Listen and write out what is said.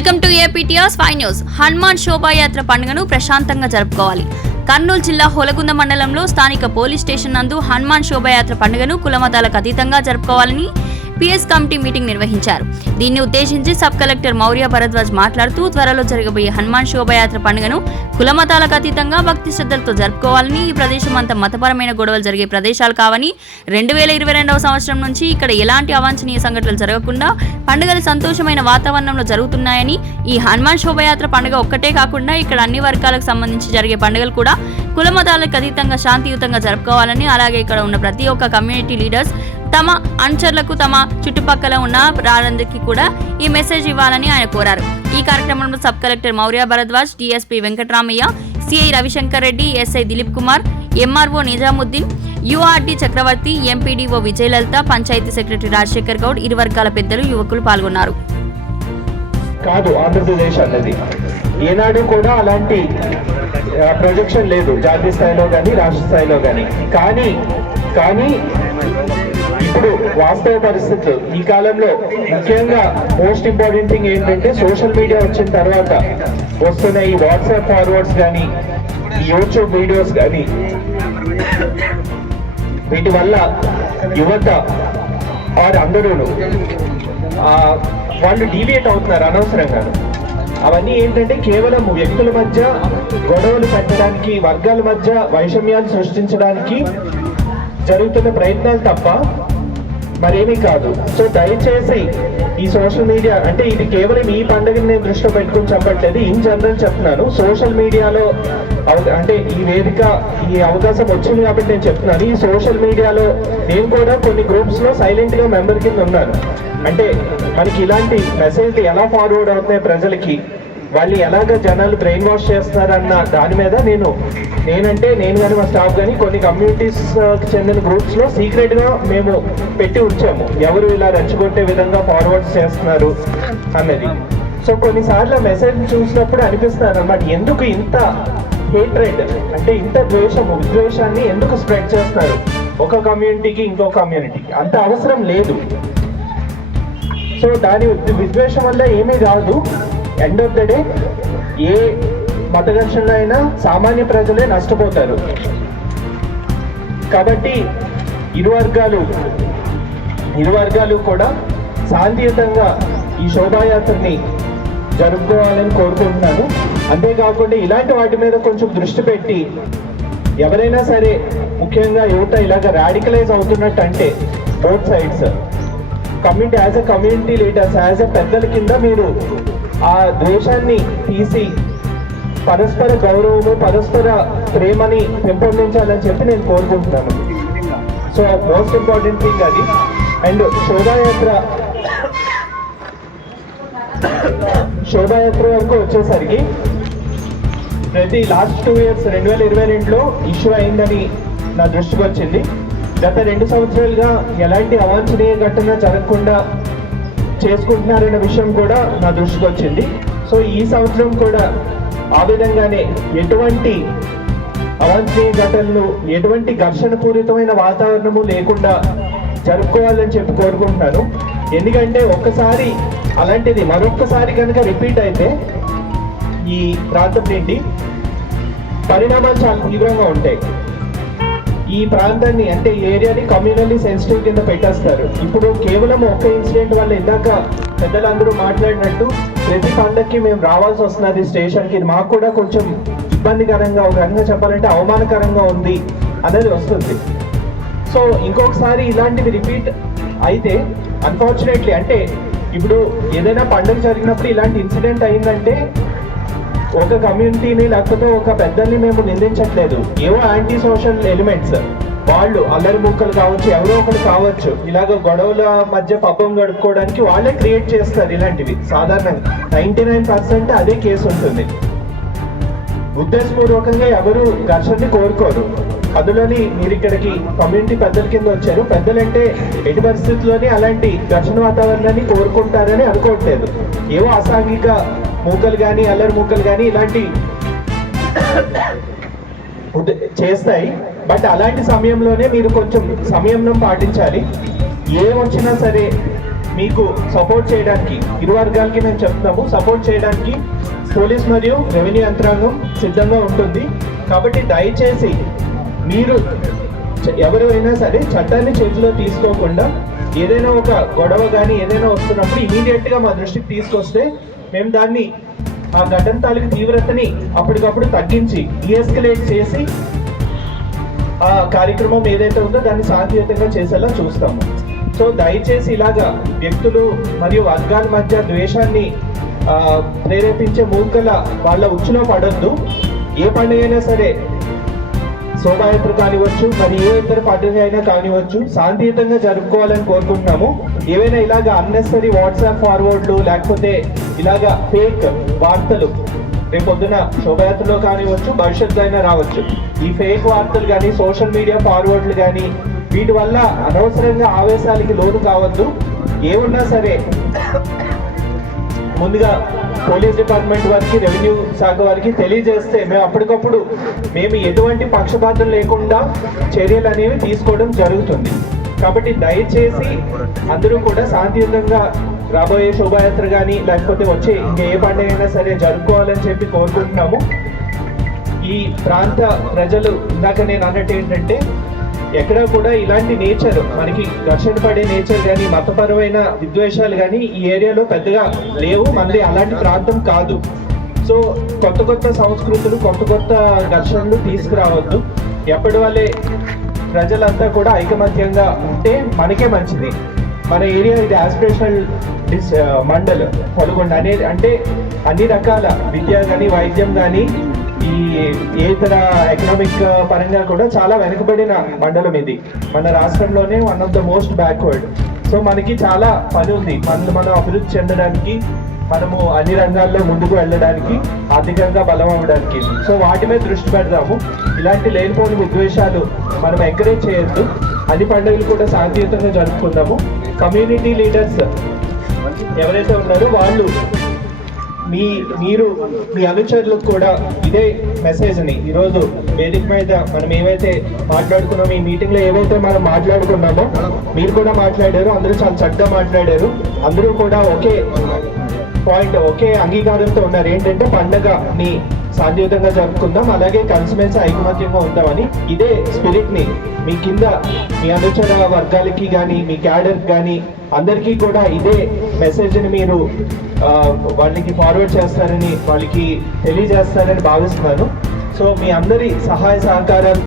Welcome to APTR five news. Hanuman శోభాయాత్ర పండుగను ప్రశాంతంగా జరుపుకోవాలి. కర్నూలు జిల్లా హొలగుంద మండలంలో స్థానిక పోలీస్ స్టేషన్ నందు హనుమాన్ శోభాయాత్ర పండుగను కులమతాలకు అతీతంగా జరుపుకోవాలని పిఎస్ కమిటీ మీటింగ్ నిర్వహించారు. దీన్ని ఉద్దేశించి సబ్ కలెక్టర్ మౌర్య భరద్వాజ్ మాట్లాడుతూ త్వరలో జరగబోయే హనుమాన్ శోభాయాత్ర పండుగను కులమతాలకు అతీతంగా భక్తి శ్రద్ధలతో జరుపుకోవాలని ఈ ప్రదేశం అంత మతపరమైన గొడవలు జరిగే ప్రదేశాలు కావని రెండు వేల ఇరవై రెండవ సంవత్సరం నుంచి ఇక్కడ ఎలాంటి అవాంఛనీయ సంఘటనలు జరగకుండా పండుగలు సంతోషమైన వాతావరణంలో జరుగుతున్నాయని ఈ హనుమాన్ శోభయాత్ర పండుగ ఒక్కటే కాకుండా ఇక్కడ అన్ని వర్గాలకు సంబంధించి జరిగే పండుగలు కూడా కులమతాలకు అతీతంగా శాంతియుతంగా జరుపుకోవాలని అలాగే ఇక్కడ ఉన్న ప్రతి ఒక్క కమ్యూనిటీ లీడర్స్ తమ అనుచరులకు తమ చుట్టుపక్కల ఉన్న రాళ్ళందరికీ కూడా ఈ మెసేజ్ ఇవ్వాలని ఆయన కోరారు. ఈ కార్యక్రమంలో sub collector Maurya Bharadwaj DSP Venkataramayya CI Ravishankar Reddy SI Dilip Kumar MRO Nizamuddin URD Chakravarthi MPDO Vijayalalitha panchayat secretary Rajasekhar Goud ఇరు వర్గాల పెద్దలు యువకులు పాల్గొన్నారు. కాదు ఆంధ్రప్రదేశ్ అన్నది. ఏనాడు కూడా అలాంటి ప్రొజెక్షన్ లేదు. జాతీయ స్థాయిలో కానీ రాష్ట్ర స్థాయిలో కానీ కానీ కానీ ఇప్పుడు వాస్తవ పరిస్థితులు. ఈ కాలంలో ముఖ్యంగా మోస్ట్ ఇంపార్టెంట్ థింగ్ ఏంటంటే సోషల్ మీడియా వచ్చిన తర్వాత వస్తున్న ఈ వాట్సాప్ ఫార్వర్డ్స్ కానీ యూట్యూబ్ వీడియోస్ కానీ వీటి వల్ల యువత వారు అందరూ వాళ్ళు డీవియేట్ అవుతున్నారు అనవసరంగా అవన్నీ ఏంటంటే కేవలం వ్యక్తుల మధ్య గొడవలు పెట్టడానికి వర్గాల మధ్య వైషమ్యాలు సృష్టించడానికి జరుగుతున్న ప్రయత్నాలు తప్ప మరేమీ కాదు. సో దయచేసి ఈ సోషల్ మీడియా అంటే ఇది కేవలం ఈ పండుగని నేను దృష్టిలో పెట్టుకుని చెప్పట్లేదు. ఇన్ జనరల్ చెప్తున్నాను. సోషల్ మీడియాలో అంటే ఈ వేదిక ఈ అవకాశం వచ్చింది కాబట్టి నేను చెప్తున్నాను. ఈ సోషల్ మీడియాలో నేను కూడా కొన్ని గ్రూప్స్లో సైలెంట్గా మెంబర్ కింద ఉన్నాను. అంటే మనకి ఇలాంటి మెసేజ్లు ఎలా ఫార్వర్డ్ అవుతున్నాయి ప్రజలకి? వాళ్ళు ఎలాగ జనాలు బ్రెయిన్ వాష్ చేస్తారన్న దాని మీద నేను నేనంటే నేను కానీ మా స్టాఫ్ కానీ కొన్ని కమ్యూనిటీస్ చెందిన గ్రూప్స్లో సీక్రెట్గా మేము పెట్టి ఉంచాము. ఎవరు ఇలా రెచ్చగొట్టే విధంగా ఫార్వర్డ్ చేస్తున్నారు అన్నది. సో కొన్నిసార్లు మెసేజ్ చూసినప్పుడు అనిపిస్తారు అన్నమాట ఎందుకు ఇంత హేట్రెడ్ అంటే ఇంత ద్వేషము విద్వేషాన్ని ఎందుకు స్ప్రెడ్ చేస్తున్నారు? ఒక కమ్యూనిటీకి ఇంకో కమ్యూనిటీకి అంత అవసరం లేదు. సో దాని విద్వేషం వల్ల ఏమీ రాదు. ఎండ్ ఆఫ్ ద డే ఏ మత ఘర్షణలో అయినా సామాన్య ప్రజలే నష్టపోతారు. కాబట్టి ఇరు వర్గాలు ఇరు వర్గాలు కూడా శాంతియుతంగా ఈ శోభాయాత్రని జరుపుకోవాలని కోరుకుంటున్నాను. అంతేకాకుండా ఇలాంటి వాటి మీద కొంచెం దృష్టి పెట్టి ఎవరైనా సరే ముఖ్యంగా యువత ఇలాగ రాడికలైజ్ అవుతున్నట్టు అంటే both sides community as a community leaders as a పెద్దల కింద మీరు ఆ ద్వేషాన్ని తీసి పరస్పర గౌరవము పరస్పర ప్రేమని పెంపొందించాలని చెప్పి నేను కోరుకుంటున్నాను. సో మోస్ట్ ఇంపార్టెంట్ థింగ్ అది. అండ్ శోభాయాత్ర శోభాయాత్ర వరకు వచ్చేసరికి ప్రతి లాస్ట్ టూ ఇయర్స్ రెండు వేల ఇరవై రెండులో ఇష్యూ అయిందని నా దృష్టికి వచ్చింది. గత రెండు సంవత్సరాలుగా ఎలాంటి అవాంఛనీయ ఘటన జరగకుండా చేసుకుంటున్నారన్న విషయం కూడా నా దృష్టికి వచ్చింది. సో ఈ సంవత్సరం కూడా ఆ విధంగానే ఎటువంటి అవాంఛనీయ ఘటనలు ఎటువంటి ఘర్షణ పూరితమైన వాతావరణము లేకుండా జరుపుకోవాలని చెప్పి కోరుకుంటున్నాను. ఎందుకంటే ఒక్కసారి అలాంటిది మరొక్కసారి కనుక రిపీట్ అయితే ఈ ప్రాంతం నుండి పరిణామాలు చాలా తీవ్రంగా ఉంటాయి. ఈ ప్రాంతాన్ని అంటే ఈ ఏరియాని కమ్యూనల్లీ సెన్సిటివ్ కింద పెట్టేస్తారు. ఇప్పుడు కేవలం ఒక్క ఇన్సిడెంట్ వల్ల ఇందాక పెద్దలందరూ మాట్లాడినట్టు ప్రతి పండక్కి మేము రావాల్సి వస్తున్నది స్టేషన్కి. ఇది మాకు కూడా కొంచెం ఇబ్బందికరంగా ఒక రకంగా చెప్పాలంటే అవమానకరంగా ఉంది అనేది వస్తుంది. సో ఇంకొకసారి ఇలాంటివి రిపీట్ అయితే అన్ఫార్చునేట్లీ అంటే ఇప్పుడు ఏదైనా పండుగ జరిగినప్పుడు ఇలాంటి ఇన్సిడెంట్ అయిందంటే ఒక కమ్యూనిటీని లేకపోతే ఒక పెద్దల్ని మేము నిందించట్లేదు. ఏవో యాంటీ సోషల్ ఎలిమెంట్స్ వాళ్ళు అల్లరి ముక్కలు కావచ్చు ఎవరో ఒకరు కావచ్చు ఇలాగ గొడవల మధ్య పబ్బం గడుపుకోవడానికి వాళ్ళే క్రియేట్ చేస్తారు ఇలాంటివి. సాధారణంగా. నైంటీ నైన్ పర్సెంట్ అదే కేసు ఉంటుంది. ఉద్దేశపూర్వకంగా ఎవరు ఘర్షణని కోరుకోరు. అందులోని మీరు ఇక్కడికి కమ్యూనిటీ పెద్దల కింద వచ్చారు. పెద్దలంటే ఎటు పరిస్థితుల్లోని అలాంటి ఘర్షణ వాతావరణాన్ని కోరుకుంటారని అనుకోవట్లేదు. ఏవో అసాంఘిక మూకలు కానీ అల్లరి మూకలు కానీ ఇలాంటి ఉద్ద- చేస్తాయి. బట్ అలాంటి సమయంలోనే మీరు కొంచెం సంయమనం పాటించాలి. ఏమొచ్చినా వచ్చినా సరే మీకు సపోర్ట్ చేయడానికి ఇరు వర్గాలకి మేము చెప్తాము. సపోర్ట్ చేయడానికి పోలీస్ మరియు రెవెన్యూ యంత్రాంగం సిద్ధంగా ఉంటుంది. కాబట్టి దయచేసి మీరు ఎవరైనా సరే చట్టాన్ని చేతిలో తీసుకోకుండా ఏదైనా ఒక గొడవ కానీ ఏదైనా వస్తున్నప్పుడు ఇమీడియట్గా మా దృష్టికి తీసుకొస్తే మేము దాన్ని ఆ ఘటన తాలూకు తీవ్రతని అప్పటికప్పుడు తగ్గించి డిఎస్కలేట్ చేసి ఆ కార్యక్రమం ఏదైతే ఉందో దాన్ని శాంతియుతంగా చేసేలా చూస్తాము. సో దయచేసి ఇలాగా వ్యక్తులు మరియు వర్గాల మధ్య ద్వేషాన్ని ప్రేరేపించే మూకల వాళ్ళ ఉచ్చులో పడొద్దు. ఏ పండుగ అయినా సరే శోభాయాత్ర కానివచ్చు మరి ఏ ఇతర పండుగ అయినా కానివచ్చు శాంతియుతంగా జరుపుకోవాలని కోరుకుంటున్నాము. ఏవైనా ఇలాగ అన్నెసరీ వాట్సాప్ ఫార్వర్డ్లు లేకపోతే ఇలాగ ఫేక్ వార్తలు రేపు పొద్దున శోభయాత్రలో కానివచ్చు భవిష్యత్తు అయినా రావచ్చు. ఈ ఫేక్ వార్తలు కానీ సోషల్ మీడియా ఫార్వర్డ్లు కానీ వీటి వల్ల అనవసరంగా ఆవేశాలకి లోను కావద్దు. ఏమున్నా సరే ముందుగా పోలీస్ డిపార్ట్మెంట్ వారికి రెవెన్యూ శాఖ వారికి తెలియజేస్తే మేము అప్పటికప్పుడు మేము ఎటువంటి పక్షపాతం లేకుండా చర్యలు అనేవి తీసుకోవడం జరుగుతుంది. కాబట్టి దయచేసి అందరూ కూడా శాంతియుతంగా రాబోయే శోభాయాత్ర కానీ లేకపోతే వచ్చే ఇంకా ఏ పండుగ అయినా సరే జరుపుకోవాలని చెప్పి కోరుకుంటున్నాము. ఈ ప్రాంత ప్రజలు ఇందాక నేను అన్నట్టు ఏంటంటే ఎక్కడా కూడా ఇలాంటి నేచర్ మనకి ఘర్షణ పడే నేచర్ కానీ మతపరమైన విద్వేషాలు కానీ ఈ ఏరియాలో పెద్దగా లేవు. మనది అలాంటి ప్రాంతం కాదు. సో కొత్త కొత్త సంస్కృతులు కొత్త కొత్త ఘర్షణలు తీసుకురావద్దు. ఎప్పటి వల్లే ప్రజలంతా కూడా ఐకమత్యంగా ఉంటే మనకే మంచిది. మన ఏరియా ఇది ఆస్పిరేషనల్ డిస్ మండల్. పొలగొండ అనేది అంటే అన్ని రకాల విద్య కానీ వైద్యం కానీ ఈ ఏతర ఇతర ఎకనామిక్ పరంగా కూడా చాలా వెనుకబడిన మండలం ఇది. మన రాష్ట్రంలోనే one of the most backward so మనకి చాలా పని ఉంది. మనం మనం అభివృద్ధి చెందడానికి మనము అన్ని రంగాల్లో ముందుకు వెళ్ళడానికి ఆర్థికంగా బలం అవ్వడానికి. సో వాటి మీద దృష్టి పెడదాము. ఇలాంటి లేనిపోని ఉద్వేషాలు మనం ఎంకరేజ్ చేయొద్దు. అన్ని పండుగలు కూడా శాంతియుతంగా జరుపుకుందాము. కమ్యూనిటీ లీడర్స్ ఎవరైతే ఉన్నారో వాళ్ళు మీ మీరు మీ అనుచరులకు కూడా ఇదే మెసేజ్ని ఈరోజు వేదిక మీద మనం ఏవైతే మాట్లాడుకున్నామో ఈ మీటింగ్లో ఏవైతే మనం మాట్లాడుకున్నామో మీరు కూడా మాట్లాడారు అందరూ చాలా చక్కగా మాట్లాడారు అందరూ కూడా ఒకే పాయింట్ ఒకే అంగీకారంతో ఉన్నారు. ఏంటంటే పండగని సాధ్యుతంగా జరుపుకుందాం అలాగే కలిసిమెలిసి ఐకమత్యంగా ఉందామని ఇదే స్పిరిట్ని మీ కింద మీ అనుచర వర్గాలకి కానీ మీ క్యాడర్ కానీ అందరికీ కూడా ఇదే మెసేజ్ని మీరు వాళ్ళకి ఫార్వర్డ్ చేస్తారని వాళ్ళకి తెలియజేస్తారని భావిస్తున్నాను. సో మీ అందరి సహాయ సహకారాలు